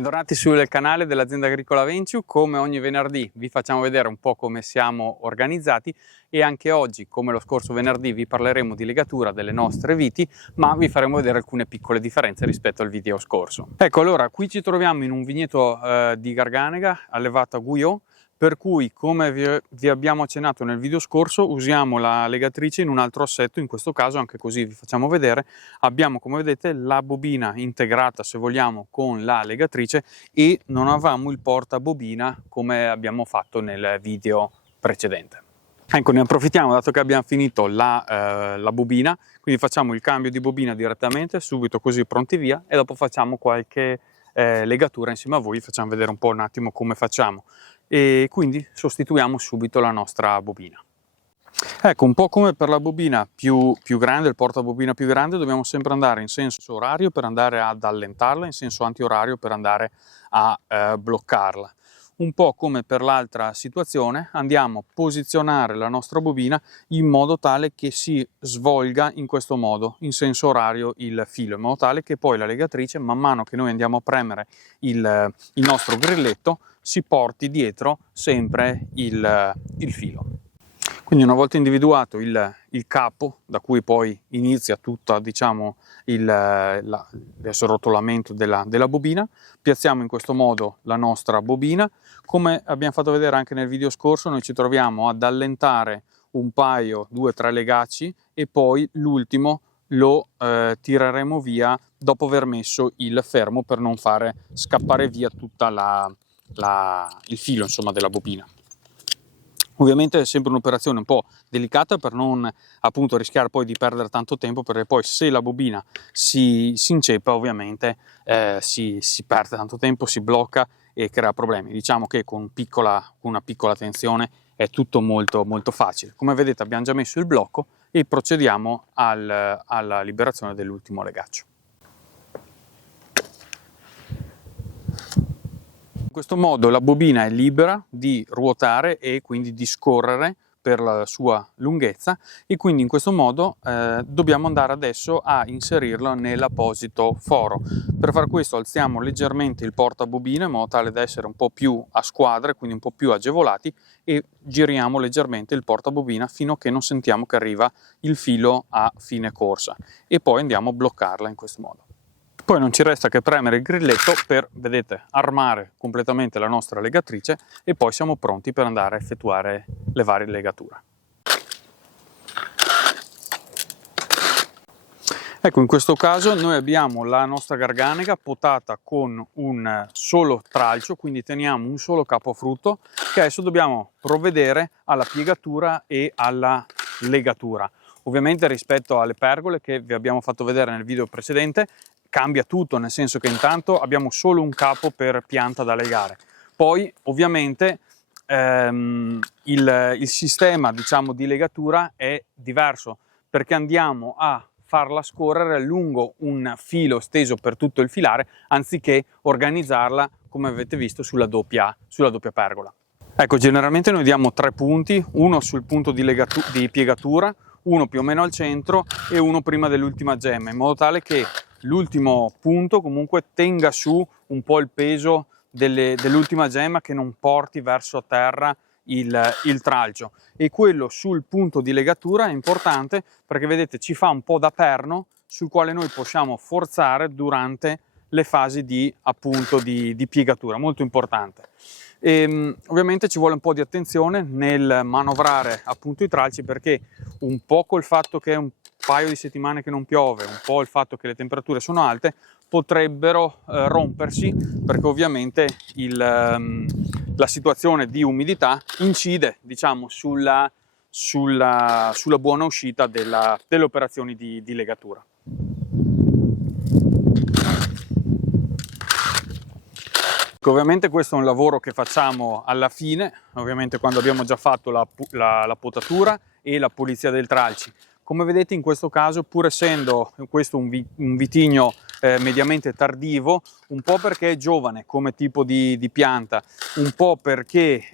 Bentornati sul canale dell'azienda agricola Venciu. Come ogni venerdì vi facciamo vedere un po' come siamo organizzati e anche oggi, come lo scorso venerdì, vi parleremo di legatura delle nostre viti, ma vi faremo vedere alcune piccole differenze rispetto al video scorso. Ecco, allora, qui ci troviamo in un vigneto di Garganega allevato a Guyot, per cui, come vi abbiamo accennato nel video scorso, usiamo la legatrice in un altro assetto. In questo caso, anche così vi facciamo vedere, abbiamo, come vedete, la bobina integrata, se vogliamo, con la legatrice e non avevamo il portabobina come abbiamo fatto nel video precedente. Ecco, ne approfittiamo dato che abbiamo finito la bobina, quindi facciamo il cambio di bobina direttamente, subito, così pronti via, e dopo facciamo qualche legatura insieme a voi, facciamo vedere un attimo come facciamo. E quindi sostituiamo subito la nostra bobina. Ecco, un po' come per la bobina più grande, il portabobina più grande, dobbiamo sempre andare in senso orario per andare ad allentarla, in senso antiorario per andare a bloccarla. Un po' come per l'altra situazione, andiamo a posizionare la nostra bobina in modo tale che si svolga in questo modo, in senso orario, il filo, in modo tale che poi la legatrice, man mano che noi andiamo a premere il nostro grilletto, si porti dietro sempre il filo. Quindi, una volta individuato il capo da cui poi inizia tutta, diciamo, il rotolamento della bobina, piazziamo in questo modo la nostra bobina. Come abbiamo fatto vedere anche nel video scorso, noi ci troviamo ad allentare un paio, 2 o 3 legacci, e poi l'ultimo lo tireremo via dopo aver messo il fermo, per non fare scappare via tutta il filo, insomma, della bobina. Ovviamente è sempre un'operazione un po' delicata per non, appunto, rischiare poi di perdere tanto tempo, perché poi se la bobina si inceppa, ovviamente si perde tanto tempo, si blocca e crea problemi. Diciamo che con una piccola tensione è tutto molto molto facile. Come vedete abbiamo già messo il blocco e procediamo alla liberazione dell'ultimo legaccio. In questo modo la bobina è libera di ruotare e quindi di scorrere per la sua lunghezza, e quindi in questo modo dobbiamo andare adesso a inserirla nell'apposito foro. Per far questo alziamo leggermente il portabobina in modo tale da essere un po' più a squadre, quindi un po' più agevolati, e giriamo leggermente il portabobina fino a che non sentiamo che arriva il filo a fine corsa, e poi andiamo a bloccarla in questo modo. Poi non ci resta che premere il grilletto per, vedete, armare completamente la nostra legatrice, e poi siamo pronti per andare a effettuare le varie legature. Ecco, in questo caso noi abbiamo la nostra garganega potata con un solo tralcio, quindi teniamo un solo capofrutto, che adesso dobbiamo provvedere alla piegatura e alla legatura. Ovviamente rispetto alle pergole che vi abbiamo fatto vedere nel video precedente cambia tutto, nel senso che intanto abbiamo solo un capo per pianta da legare. Poi ovviamente il sistema, diciamo, di legatura è diverso, perché andiamo a farla scorrere lungo un filo steso per tutto il filare, anziché organizzarla, come avete visto, sulla doppia pergola. Ecco, generalmente noi diamo 3 punti, uno sul punto di piegatura, uno più o meno al centro e uno prima dell'ultima gemma, in modo tale che l'ultimo punto comunque tenga su un po' il peso dell'ultima gemma, che non porti verso terra il tralcio. E quello sul punto di legatura è importante perché, vedete, ci fa un po' da perno sul quale noi possiamo forzare durante le fasi di piegatura, molto importante. E, ovviamente ci vuole un po' di attenzione nel manovrare appunto i tralci, perché un po' col fatto che è un paio di settimane che non piove, un po' il fatto che le temperature sono alte, potrebbero rompersi, perché ovviamente la situazione di umidità incide, diciamo, sulla buona uscita delle operazioni di legatura. Ovviamente questo è un lavoro che facciamo alla fine, ovviamente quando abbiamo già fatto la potatura e la pulizia del tralci. Come vedete, in questo caso, pur essendo questo un vitigno mediamente tardivo, un po' perché è giovane come tipo di pianta, un po' perché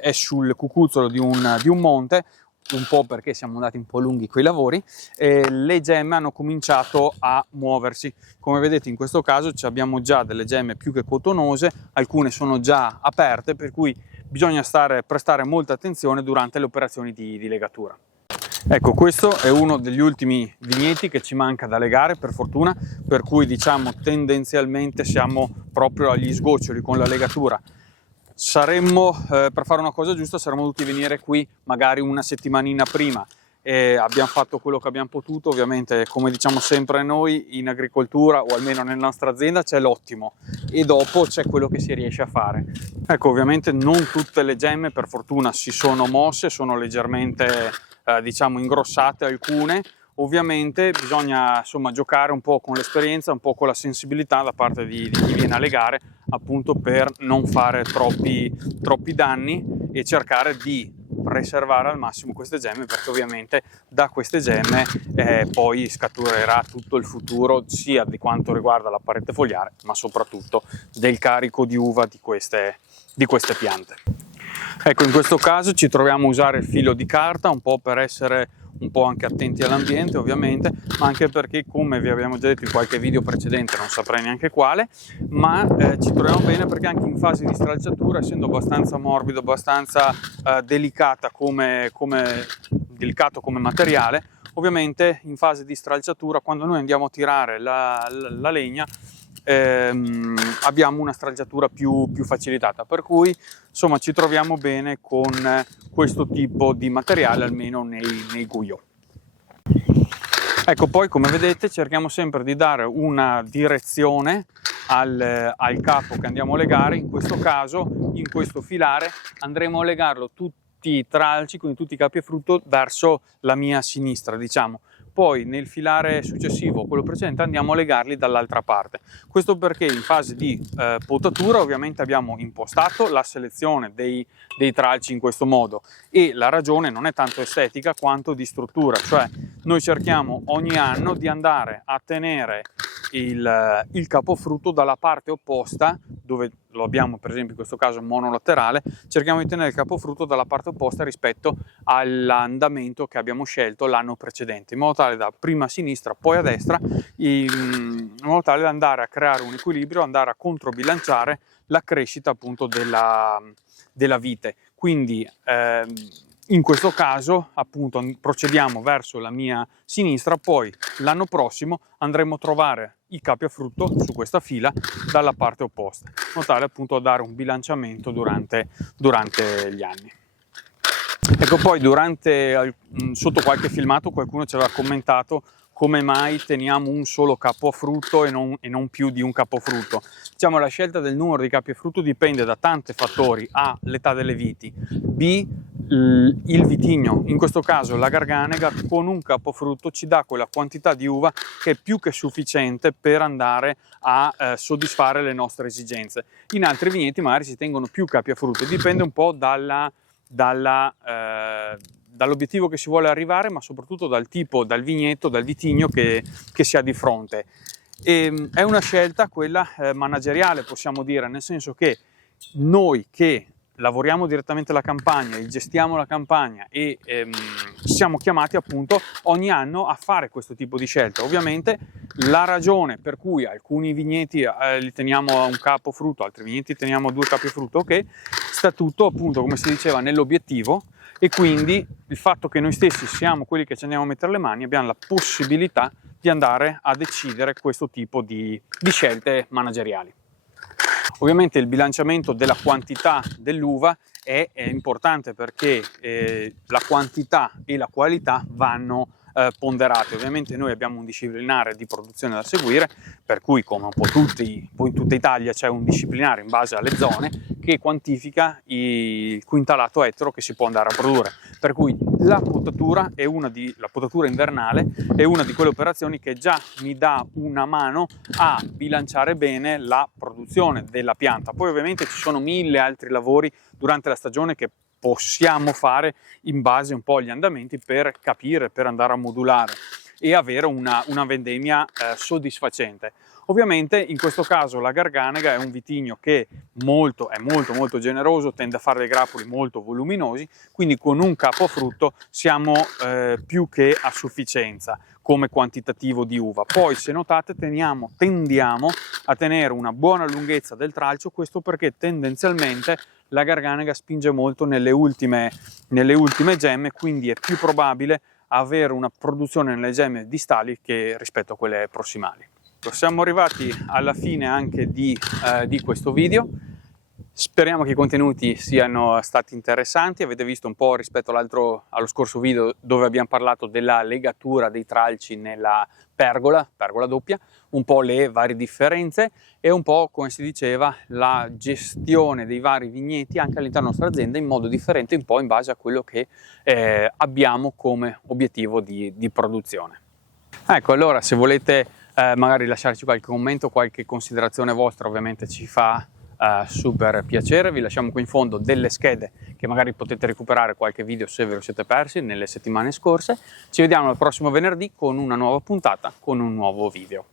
è sul cucuzzolo di un monte, un po' perché siamo andati un po' lunghi coi lavori, le gemme hanno cominciato a muoversi. Come vedete in questo caso abbiamo già delle gemme più che cotonose, alcune sono già aperte, per cui bisogna prestare molta attenzione durante le operazioni di legatura. Ecco, questo è uno degli ultimi vigneti che ci manca da legare, per fortuna, per cui diciamo tendenzialmente siamo proprio agli sgoccioli con la legatura. Per fare una cosa giusta saremmo dovuti venire qui magari una settimanina prima. Abbiamo fatto quello che abbiamo potuto. Ovviamente, come diciamo sempre noi in agricoltura, o almeno nella nostra azienda, c'è l'ottimo e dopo c'è quello che si riesce a fare. Ecco, ovviamente non tutte le gemme per fortuna si sono mosse, sono leggermente diciamo ingrossate alcune. Ovviamente bisogna insomma giocare un po' con l'esperienza, un po' con la sensibilità da parte di chi viene a legare, appunto per non fare troppi danni e cercare di preservare al massimo queste gemme, perché ovviamente da queste gemme poi scaturerà tutto il futuro, sia di quanto riguarda la parete fogliare, ma soprattutto del carico di uva di queste piante. Ecco, in questo caso ci troviamo a usare il filo di carta un po' per essere un po' anche attenti all'ambiente, ovviamente, ma anche perché, come vi abbiamo già detto in qualche video precedente, non saprei neanche quale, ma ci troviamo bene perché anche in fase di stralciatura, essendo abbastanza morbido, abbastanza delicato come materiale, ovviamente in fase di stralciatura, quando noi andiamo a tirare la legna, abbiamo una stralciatura più facilitata, per cui insomma ci troviamo bene con questo tipo di materiale, almeno nei guyot. Ecco, poi come vedete cerchiamo sempre di dare una direzione al capo che andiamo a legare. In questo caso, in questo filare, andremo a legarlo tutti i tralci, quindi tutti i capi a frutto, verso la mia sinistra, diciamo. Poi nel filare successivo, quello precedente, andiamo a legarli dall'altra parte. Questo perché in fase di potatura ovviamente abbiamo impostato la selezione dei tralci in questo modo, e la ragione non è tanto estetica quanto di struttura, cioè noi cerchiamo ogni anno di andare a tenere il capofrutto dalla parte opposta, dove lo abbiamo per esempio in questo caso monolaterale, cerchiamo di tenere il capofrutto dalla parte opposta rispetto all'andamento che abbiamo scelto l'anno precedente, in modo tale da prima a sinistra poi a destra, in modo tale da andare a creare un equilibrio, andare a controbilanciare la crescita appunto della vite. Quindi in questo caso appunto procediamo verso la mia sinistra, poi l'anno prossimo andremo a trovare i capi a frutto su questa fila dalla parte opposta, in modo tale appunto a dare un bilanciamento durante gli anni. Ecco, poi sotto qualche filmato qualcuno ci aveva commentato come mai teniamo un solo capo a frutto e non più di un capo a frutto. Diciamo, la scelta del numero di capi a frutto dipende da tanti fattori: A, l'età delle viti, B, il vitigno. In questo caso la Garganega con un capo a frutto ci dà quella quantità di uva che è più che sufficiente per andare a soddisfare le nostre esigenze. In altri vigneti magari si tengono più capi a frutto, dipende un po' dall'obiettivo che si vuole arrivare, ma soprattutto dal tipo, dal vigneto, dal vitigno che si ha di fronte. È una scelta quella manageriale, possiamo dire, nel senso che noi che lavoriamo direttamente la campagna e gestiamo la campagna e siamo chiamati appunto ogni anno a fare questo tipo di scelta. Ovviamente la ragione per cui alcuni vigneti li teniamo a un capo frutto, altri vigneti teniamo a 2 capi frutto, ok, sta tutto appunto, come si diceva, nell'obiettivo, e quindi il fatto che noi stessi siamo quelli che ci andiamo a mettere le mani, abbiamo la possibilità di andare a decidere questo tipo di scelte manageriali. Ovviamente il bilanciamento della quantità dell'uva è importante, perché la quantità e la qualità vanno ponderate. Ovviamente noi abbiamo un disciplinare di produzione da seguire, per cui come un po' poi in tutta Italia c'è un disciplinare in base alle zone che quantifica il quintalato ettaro che si può andare a produrre, per cui la potatura invernale è una di quelle operazioni che già mi dà una mano a bilanciare bene la produzione della pianta. Poi ovviamente ci sono 1000 altri lavori durante la stagione che possiamo fare in base un po' agli andamenti, per capire, per andare a modulare. e avere una vendemmia soddisfacente. Ovviamente in questo caso la Garganega è un vitigno che è molto generoso, tende a fare dei grappoli molto voluminosi, quindi con un capofrutto siamo più che a sufficienza come quantitativo di uva. Poi, se notate, tendiamo a tenere una buona lunghezza del tralcio, questo perché tendenzialmente la Garganega spinge molto nelle ultime gemme, quindi è più probabile avere una produzione nelle gemme distali che rispetto a quelle prossimali. Siamo arrivati alla fine anche di questo video. Speriamo che i contenuti siano stati interessanti. Avete visto un po' rispetto allo scorso video dove abbiamo parlato della legatura dei tralci nella pergola doppia, un po' le varie differenze e un po', come si diceva, la gestione dei vari vigneti anche all'interno della nostra azienda in modo differente, un po' in base a quello che abbiamo come obiettivo di produzione. Ecco, allora se volete magari lasciarci qualche commento, qualche considerazione vostra, ovviamente ci fa super piacere. Vi lasciamo qui in fondo delle schede che magari potete recuperare qualche video se ve lo siete persi nelle settimane scorse. Ci vediamo il prossimo venerdì con una nuova puntata, con un nuovo video.